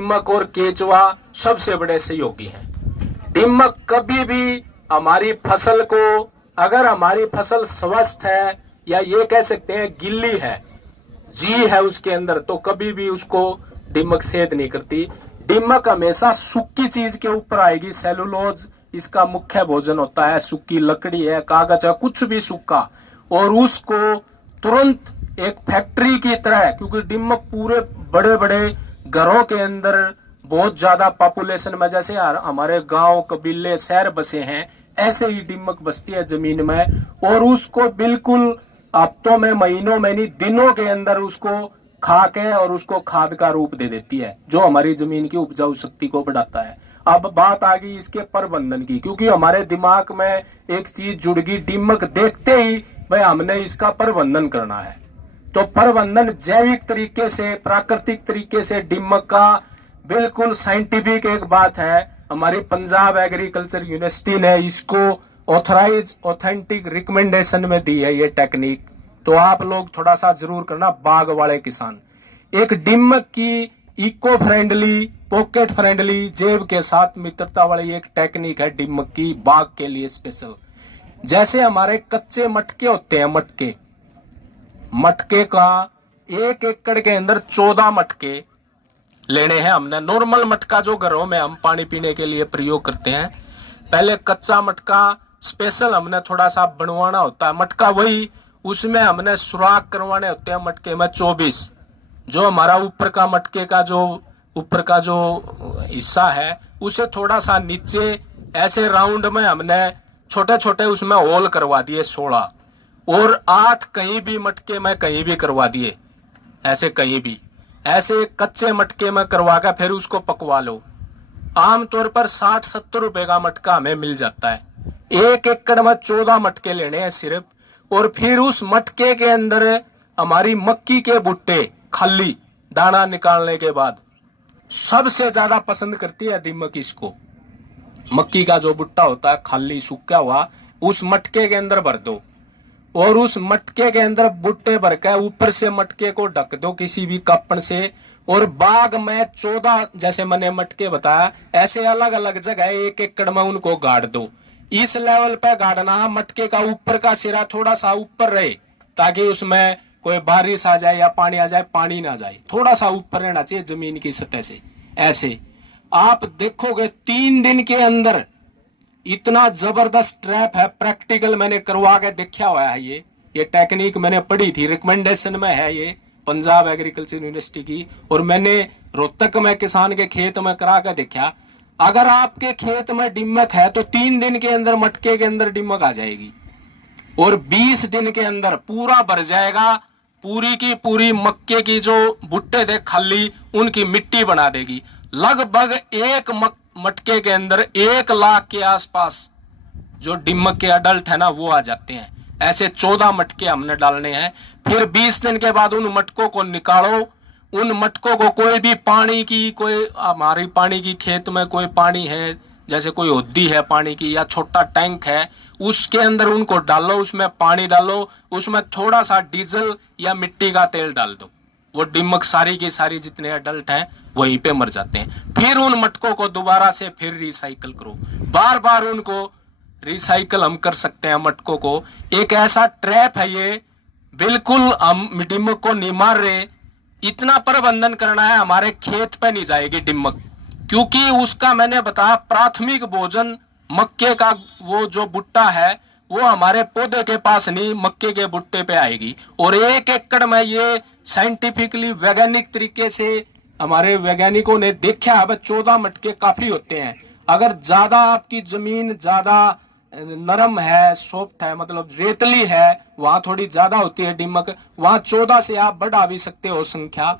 दीमक और केचुआ सबसे बड़े सहयोगी हैं। दीमक कभी भी हमारी फसल को, अगर हमारी फसल स्वस्थ है या ये कह सकते हैं गिल्ली है, जी है उसके अंदर, तो कभी भी उसको दीमक सेध नहीं करती। दीमक हमेशा सूखी चीज के ऊपर आएगी। सेलुलोज इसका मुख्य भोजन होता है, सूखी लकड़ी है, कागज है, कुछ भी सूखा, और उसको तुरंत एक फैक्ट्री की तरह, क्योंकि दीमक पूरे बड़े बड़े घरों के अंदर बहुत ज्यादा पॉपुलेशन में, जैसे हमारे गांव कबीले शहर बसे हैं, ऐसे ही दीमक बसती है जमीन में, और उसको बिल्कुल हफ्तों में, महीनों में नहीं, दिनों के अंदर उसको खा के और उसको खाद का रूप दे देती है, जो हमारी जमीन की उपजाऊ शक्ति को बढ़ाता है। अब बात आ गई इसके प्रबंधन की, क्योंकि हमारे दिमाग में एक चीज जुड़ गई, दीमक देखते ही भाई हमने इसका प्रबंधन करना है। तो प्रबंधन जैविक तरीके से, प्राकृतिक तरीके से दीमक का बिल्कुल साइंटिफिक एक बात है। हमारी पंजाब एग्रीकल्चर यूनिवर्सिटी ने इसको ऑथराइज ऑथेंटिक रिकमेंडेशन में दी है ये टेक्निक। तो आप लोग थोड़ा सा जरूर करना, बाग वाले किसान। एक दीमक की इको फ्रेंडली, पॉकेट फ्रेंडली, जेब के साथ मित्रता वाली एक टेक्निक है दीमक की, बाग के लिए स्पेशल। जैसे हमारे कच्चे मटके होते हैं, मटके का 1 एकड़ के अंदर 14 मटके लेने हैं हमने। नॉर्मल मटका जो घरों में हम पानी पीने के लिए प्रयोग करते हैं, पहले कच्चा मटका स्पेशल हमने थोड़ा सा बनवाना होता है मटका, वही उसमें हमने सुराख करवाने होते हैं मटके में 24। जो हमारा ऊपर का मटके का जो ऊपर का जो हिस्सा है, उसे थोड़ा सा नीचे ऐसे राउंड में हमने छोटे छोटे उसमें होल करवा दिए 16, और 8 कहीं भी मटके में कहीं भी करवा दिए, ऐसे कहीं भी, ऐसे कच्चे मटके में करवा कर फिर उसको पकवा लो। आमतौर पर 60-70 रुपए का मटका हमें मिल जाता है। 1 एकड़ में 14 मटके लेने हैं सिर्फ, और फिर उस मटके के अंदर हमारी मक्की के भुट्टे, खाली दाना निकालने के बाद सबसे ज्यादा पसंद करती है दीमक इसको। मक्की का जो भुट्टा होता है खाली सूखा हुआ, उस मटके के अंदर भर दो, और उस मटके के अंदर भुट्टे भर के ऊपर से मटके को ढक दो किसी भी कपन से, और बाग में 14 जैसे मैंने मटके बताया, ऐसे अलग अलग जगह 1 एकड़ में उनको गाड़ दो। इस लेवल पे गाड़ना, मटके का ऊपर का सिरा थोड़ा सा ऊपर रहे, ताकि उसमें कोई बारिश आ जाए या पानी आ जाए, पानी ना जाए, थोड़ा सा ऊपर रहना चाहिए जमीन की सतह से। ऐसे आप देखोगे 3 दिन के अंदर इतना जबरदस्त ट्रैप है, प्रैक्टिकल मैंने करवा के देखा हुआ है। ये टेक्निक मैंने पढ़ी थी, रिकमेंडेशन में है ये पंजाब एग्रीकल्चर यूनिवर्सिटी की, और मैंने रोहतक में किसान के खेत में करा के देखा। अगर आपके खेत में दीमक है तो 3 दिन के अंदर मटके के अंदर दीमक आ जाएगी, और 20 दिन के अंदर पूरा भर जाएगा। पूरी की पूरी मक्के की जो भुट्टे थे खाली, उनकी मिट्टी बना देगी। लगभग एक मटके के अंदर 1 लाख के आसपास जो दीमक के अडल्ट है ना, वो आ जाते हैं। ऐसे 14 मटके हमने डालने हैं। फिर 20 दिन के बाद उन मटकों को निकालो। उन मटकों को कोई भी पानी की, कोई हमारी पानी की खेत में कोई पानी है, जैसे कोई होदी है पानी की या छोटा टैंक है, उसके अंदर उनको डालो, उसमें पानी डालो, उसमें थोड़ा सा डीजल या मिट्टी का तेल डाल दो। वो दीमक सारी की सारी जितने अडल्ट हैं वहीं पे मर जाते हैं। फिर उन मटकों को दोबारा से फिर रिसाइकल करो, बार बार उनको रिसाइकल हम कर सकते हैं मटकों को। एक ऐसा ट्रैप है ये, बिल्कुल हम दीमक को नहीं मार रहे। इतना प्रबंधन करना है, हमारे खेत पे नहीं जाएगी दीमक, क्योंकि उसका मैंने बताया प्राथमिक भोजन मक्के का वो जो भुट्टा है, वो हमारे पौधे के पास नहीं, मक्के के भुट्टे पे आएगी। और 1 एकड़ में ये साइंटिफिकली वैज्ञानिक तरीके से हमारे वैज्ञानिकों ने देखा है, 14 मटके काफी होते हैं। अगर ज्यादा आपकी जमीन ज्यादा नरम है, सॉफ्ट है, मतलब रेतली है, वहां थोड़ी ज्यादा होती है दीमक, वहां 14 से आप बढ़ा भी सकते हो संख्या।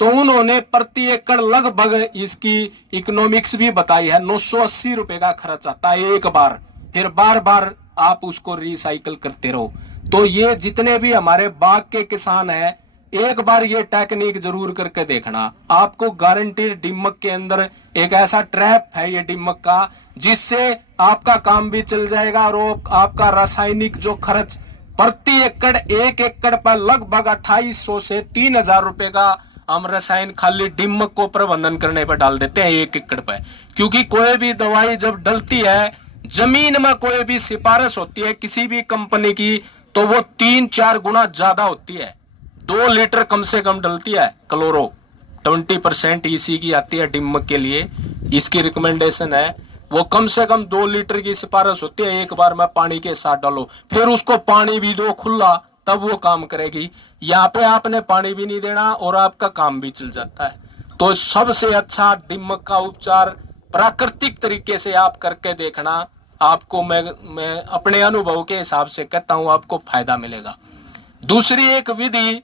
तो उन्होंने प्रति एकड़ लगभग इसकी इकोनॉमिक्स भी बताई है, 980 रुपए का खर्च आता है एक बार। फिर बार बार आप उसको रिसाइकल करते रहो। तो ये जितने भी हमारे बाग के किसान हैं, एक बार ये टेक्निक जरूर करके देखना, आपको गारंटीड दीमक के अंदर एक ऐसा ट्रैप है ये दीमक का, जिससे आपका काम भी चल जाएगा, और आपका रासायनिक जो खर्च प्रति एकड़ 1 एकड़ पर लगभग 2800 से 3000 रुपए का हम रसायन खाली दीमक को प्रबंधन करने पर डाल देते हैं 1 एकड़ पे, क्योंकि कोई भी दवाई जब डलती है जमीन में, कोई भी सिफारिश होती है किसी भी कंपनी की, तो वो 3-4 गुना ज्यादा होती है। 2 लीटर कम से कम डलती है क्लोरो, 20% ईसी की आती है दीमक के लिए, इसकी रिकमेंडेशन है। वो कम से कम 2 लीटर की सिफारिश होती है, एक बार में पानी के साथ डालो, फिर उसको पानी भी दो खुला, तब वो काम करेगी। यहाँ पे आपने पानी भी नहीं देना और आपका काम भी चल जाता है। तो सबसे अच्छा दीमक का उपचार प्राकृतिक तरीके से आप करके देखना, आपको मैं अपने अनुभव के हिसाब से कहता हूं, आपको फायदा मिलेगा। दूसरी एक विधि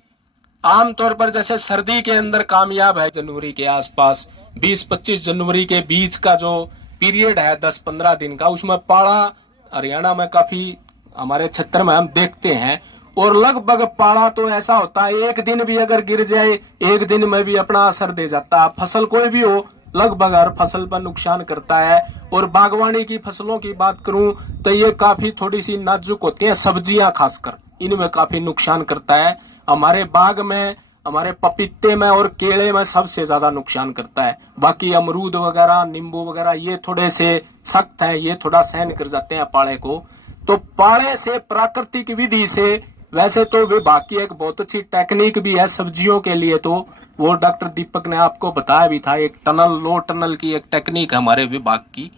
आमतौर पर जैसे सर्दी के अंदर कामयाब है, जनवरी के आसपास 20-25 जनवरी के बीच का जो पीरियड है 10-15 दिन का, उसमें पाला हरियाणा में काफी हमारे क्षेत्र में हम देखते हैं। और लगभग पाला तो ऐसा होता है, एक दिन भी अगर गिर जाए, एक दिन में भी अपना असर दे जाता है। फसल कोई भी हो, लगभग हर फसल पर नुकसान करता है। और बागवानी की फसलों की बात करूं तो ये काफी थोड़ी सी नाजुक होती है, सब्जियां खासकर इनमें काफी नुकसान करता है। हमारे बाग में, हमारे पपीते में और केले में सबसे ज्यादा नुकसान करता है। बाकी अमरूद वगैरह, नींबू वगैरह ये थोड़े से सख्त है, ये थोड़ा सहन कर जाते हैं पाले को। तो पाले से प्राकृतिक विधि से, वैसे तो विभाग की एक बहुत अच्छी टेक्निक भी है सब्जियों के लिए, तो वो डॉक्टर दीपक ने आपको बताया भी था, एक टनल, लो टनल की एक टेक्निक है हमारे विभाग की,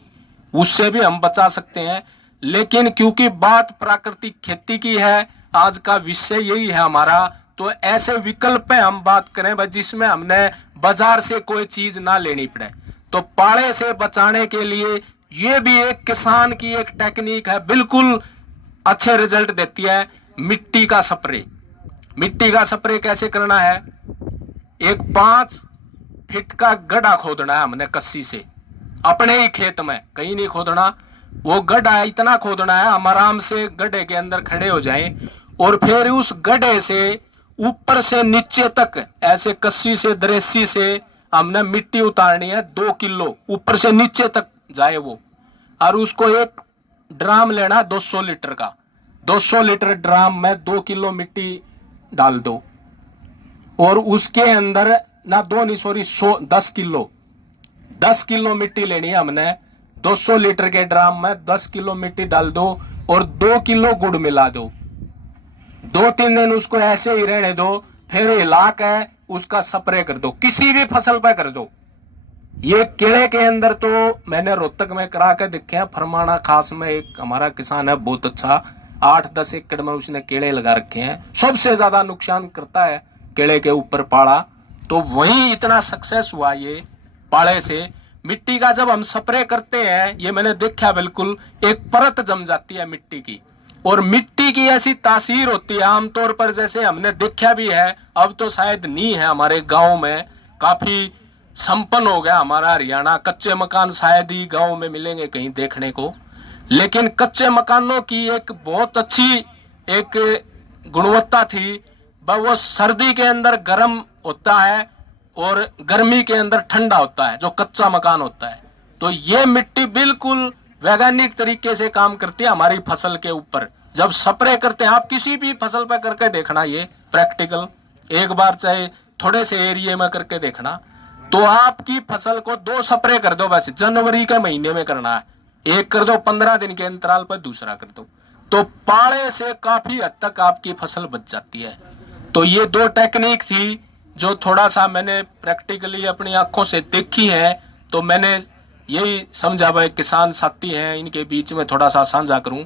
उससे भी हम बचा सकते हैं। लेकिन क्योंकि बात प्राकृतिक खेती की है, आज का विषय यही है हमारा, तो ऐसे विकल्प पे हम बात करें भाई जिसमें हमने बाजार से कोई चीज ना लेनी पड़े। तो पाले से बचाने के लिए ये भी एक किसान की एक टेक्निक है, बिल्कुल अच्छे रिजल्ट देती है, मिट्टी का स्प्रे। मिट्टी का स्प्रे कैसे करना है, एक 5 फीट का गड्ढा खोदना है हमने कस्सी से, अपने ही खेत में, कहीं नहीं खोदना। वो गड्ढा इतना खोदना है हम आराम से गड्ढे के अंदर खड़े हो जाएं, और फिर उस गड्ढे से ऊपर से नीचे तक ऐसे कस्सी से, दरेसी से हमने मिट्टी उतारनी है 2 किलो, ऊपर से नीचे तक जाए वो। और उसको एक ड्राम लेना 200 लीटर का, 200 लीटर ड्राम में 2 किलो मिट्टी डाल दो, और उसके अंदर ना 2 नहीं सॉरी 10 किलो मिट्टी लेनी है हमने। 200 लीटर के ड्राम में 10 किलो मिट्टी डाल दो और 2 किलो गुड़ मिला दो। 2-3 दिन उसको ऐसे ही रहने दो, फिर हिला के उसका स्प्रे कर दो, किसी भी फसल पे कर दो। ये केले के अंदर तो मैंने रोहतक में करा के देखे हैं, फरमाना खास में एक हमारा किसान है बहुत अच्छा, 8-10 एकड़ में उसने केले लगा रखे हैं। सबसे ज्यादा नुकसान करता है केले के ऊपर पाला, तो वही इतना सक्सेस हुआ ये पाले से। मिट्टी का जब हम स्प्रे करते हैं, ये मैंने देखा, बिल्कुल एक परत जम जाती है मिट्टी की, और मिट्टी की ऐसी तासीर होती है आमतौर पर, जैसे हमने देखा भी है, अब तो शायद नहीं है हमारे गांव में, काफी संपन्न हो गया हमारा हरियाणा। कच्चे मकान शायद ही गांव में मिलेंगे कहीं देखने को, लेकिन कच्चे मकानों की एक बहुत अच्छी एक गुणवत्ता थी, वो सर्दी के अंदर गर्म होता है और गर्मी के अंदर ठंडा होता है जो कच्चा मकान होता है। तो ये मिट्टी बिल्कुल वैज्ञानिक तरीके से काम करती है हमारी फसल के ऊपर। जब स्प्रे करते हैं, आप किसी भी फसल पर करके देखना, ये प्रैक्टिकल एक बार चाहे थोड़े से एरिया में करके देखना, तो आपकी फसल को 2 स्प्रे कर दो। वैसे जनवरी के महीने में करना है, एक कर दो, 15 दिन के अंतराल पर दूसरा कर दो, तो पाले से काफी हद तक आपकी फसल बच जाती है। तो ये 2 टेक्निक थी जो थोड़ा सा मैंने प्रैक्टिकली अपनी आंखों से देखी है, तो मैंने यही समझा भाई किसान साथी हैं, इनके बीच में थोड़ा सा साझा करूं।